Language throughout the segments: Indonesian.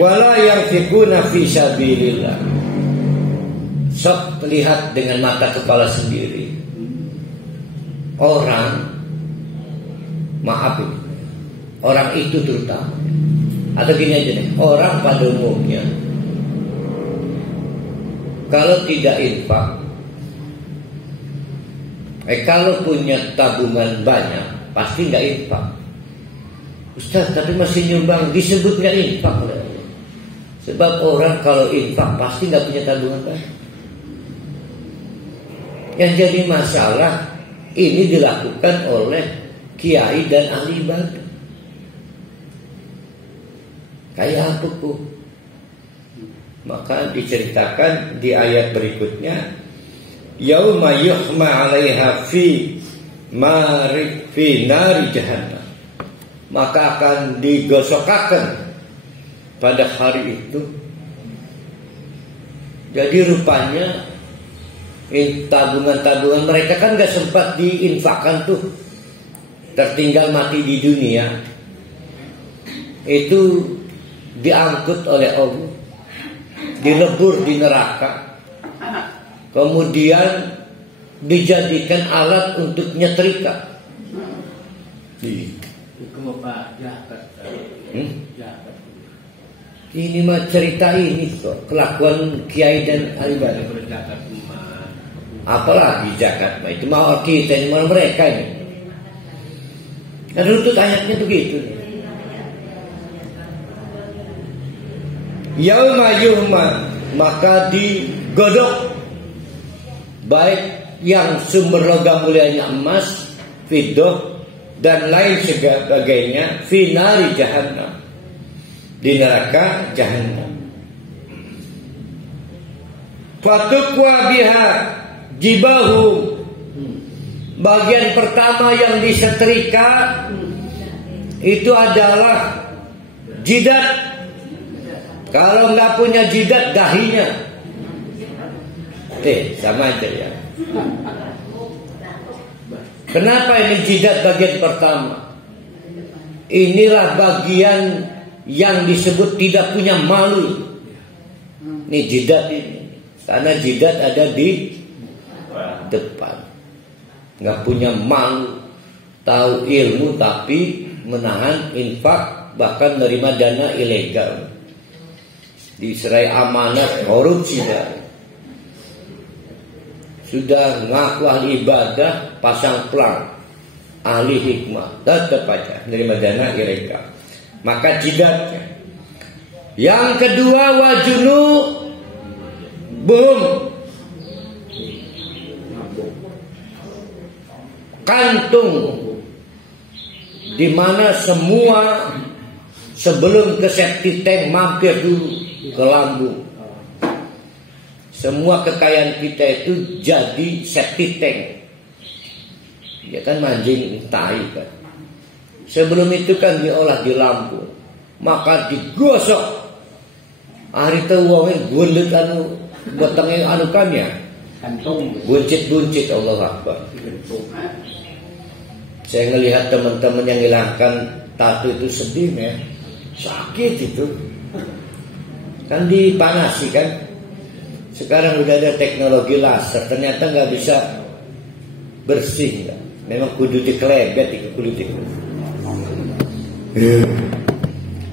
wala yanfiquna fi sabilillah. Sok lihat dengan mata kepala sendiri. Orang, maaf ini, orang itu terutama, atau gini aja deh, orang pada umumnya kalau tidak infak, kalau punya tabungan banyak pasti nggak infak. Ustaz, tapi masih nyumbang, disebut nggak infak. Sebab orang kalau infak pasti nggak punya tabungan banyak. Yang jadi masalah ini dilakukan oleh kiai dan ahli ibadah. Kayak apa kok? Maka diceritakan di ayat berikutnya, yauma yuhma 'alaiha fi nari jahannam. Maka akan digosokaken pada hari itu. Jadi rupanya tabungan-tabungan mereka kan gak sempat diinfakkan tuh, tertinggal mati di dunia, itu diangkut oleh Allah, dilebur di neraka, kemudian dijadikan alat untuk nyetrika. Ini mah cerita ini kok, kelakuan kiai dan alibar. Apalagi zakat, itu mau kita, ini mau mereka ini. Kan rutut ayatnya begitu. Yauma yuhma, maka digodok baik yang sumber logam mulianya emas, fiddah dan lain sebagainya, fi nari jahannam, di neraka jahannam. Fatukwa biha jibahu, bagian pertama yang disetrika itu adalah jidat. Kalau nggak punya jidat, dahinya. Sama aja ya. Kenapa ini jidat bagian pertama? Inilah bagian yang disebut tidak punya malu. Ini jidat ini. Karena jidat ada di depan. Nggak punya malu. Tahu ilmu tapi menahan infak, bahkan menerima dana ilegal. Diserai amanat, korupsi dah. Sudah ngaku ahli ibadah, pasang pelang, ahli hikmah, tetap aja menerima dana ilegal. Maka jidatnya. Yang kedua, wajunu bum, kantung, di mana semua sebelum ke septic tank mampir dulu ke lambung. Semua kekayaan kita itu jadi septic tank. Ya kan, mancing tai kan. Sebelum itu kan diolah di lambung, maka digosok. Hari itu wongin gundet anu botongnya anu kan ya, buncit-buncit. Allah Akbar. Saya ngelihat teman-teman yang hilangkan tato itu sedih ya. Sakit itu. Kan dipanasi kan. Sekarang udah ada teknologi laser, ternyata nggak bisa bersih kan? Memang kudu dikelebet itu kulit itu.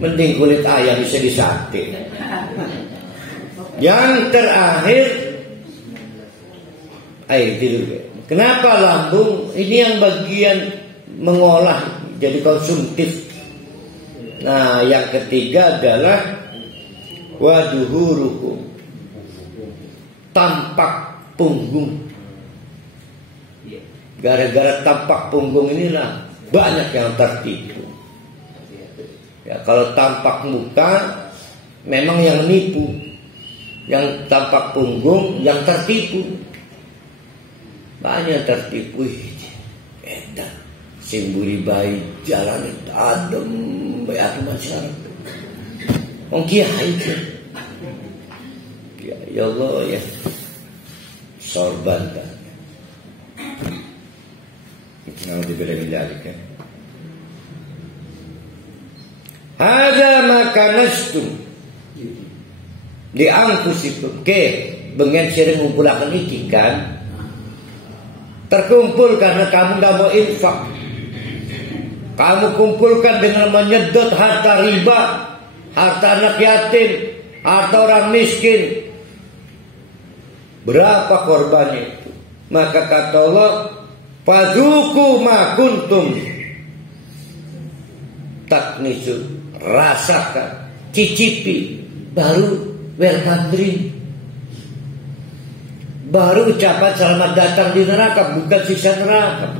Mending kulit ayam bisa disate. Yang terakhir air tidur. Kenapa lambung? Ini yang bagian mengolah jadi konsumtif. Nah, yang ketiga adalah waduhurukum, tampak punggung. Gara-gara tampak punggung inilah banyak yang tertipu. Ya, kalau tampak muka memang yang nipu, yang tampak punggung yang tertipu. Banyak tertipu. Edan simburi bayi jalan adem bayar masyarakat. Wong kiai itu. Ya Allah ya. Sorban kan. Kalau diberi jari kan. Ada makanastum. di anfusikum ke bengen sering ngumpulaken iki kan terkumpul karena kamu gak mau infak. Kamu kumpulkan dengan menyedot harta riba, harta anak yatim, harta orang miskin. Berapa korbannya itu? Maka kata Allah, fadzuku ma kuntum taknisun, rasakan, cicipi, baru welcome drink, baru ucapan selamat datang di neraka, bukan siksa neraka.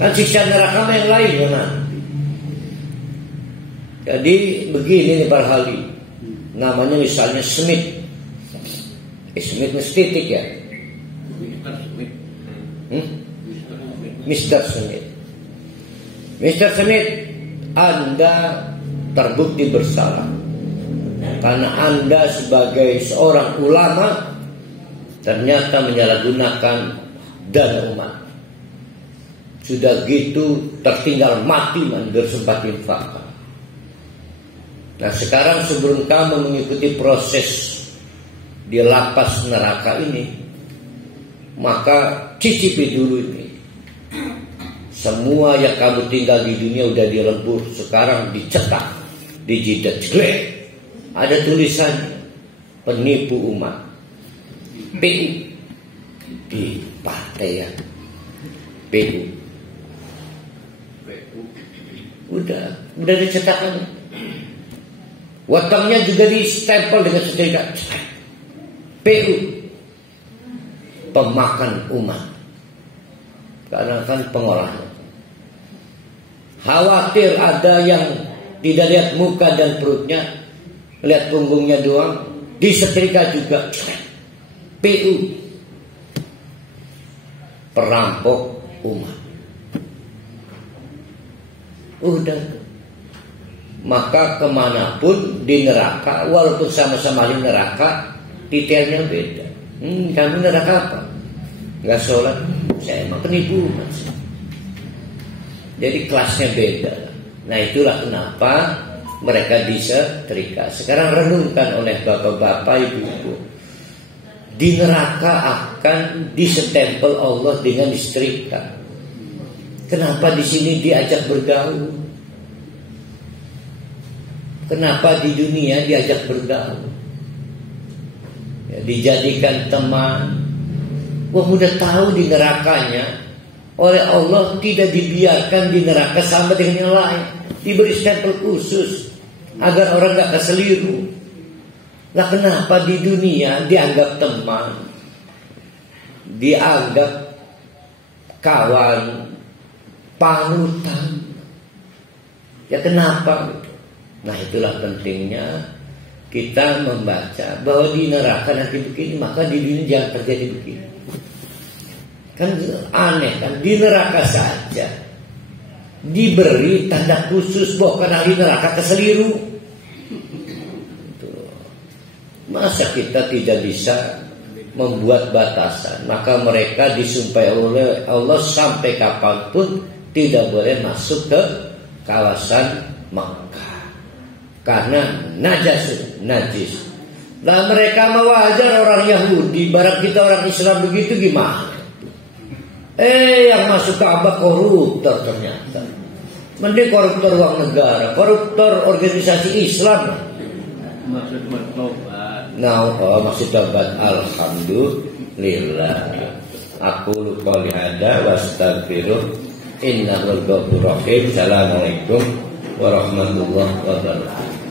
Kan siksa neraka yang lain ya. Jadi begini nih Pak Hali, namanya misalnya Smith, Smith titik ya, Mr. Smith. Mr. Smith, Anda terbukti bersalah karena Anda sebagai seorang ulama ternyata menyalahgunakan dana umat. Sudah gitu tertinggal mati bersempat infak. Nah sekarang sebelum kamu mengikuti proses di lapas neraka ini, maka cicipi dulu ini. Semua yang kamu tinggal di dunia udah dilebur, sekarang dicetak, dijidat jelek. Ada tulisannya, penipu umat. PU di partai ya. PU. Udah dicetakan. Wetengnya juga di stempel dengan setrika. PU, pemakan umat. Karena kan pengolahan. Khawatir ada yang tidak lihat muka dan perutnya, lihat punggungnya doang, disetrika juga. PU, perampok umat. Udah. Maka kemanapun di neraka, walaupun sama-sama di neraka, detailnya beda. Kamu neraka apa? Gak sholat. Saya emang penipu. Jadi kelasnya beda. Nah itulah kenapa mereka disetrika. Sekarang renungkan oleh bapak-bapak, ibu-ibu. Di neraka akan disestempel Allah dengan disetrika. Kenapa di sini diajak bergaul? Kenapa di dunia diajak bergaul? Ya, dijadikan teman. Wah udah tahu di nerakanya, oleh Allah tidak dibiarkan di neraka sama dengan yang lain. Diberi stempel khusus agar orang gak keseliru. Nah kenapa di dunia dianggap teman, dianggap kawan, panutan? Ya kenapa? Nah itulah pentingnya kita membaca bahwa di neraka nanti begini, maka di dunia jangan terjadi begini. Kan aneh kan, di neraka saja diberi tanda khusus bahwa karena di neraka keseliru. Masa kita tidak bisa membuat batasan? Maka mereka disumpahi oleh Allah sampai kapanpun tidak boleh masuk ke kawasan Makkah karena najis. Nah mereka mewajar orang Yahudi, barang kita orang Islam begitu gimana? Yang masuk Ka'bah koruptor ternyata. Mending koruptor uang negara, koruptor organisasi Islam. Maksud bertobat. Nah, maksud tobat. Alhamdulillah. Aku lupa lihada wastaghfiruh. Innahu ghafurur rahim. Assalamualaikum warahmatullahi wabarakatuh.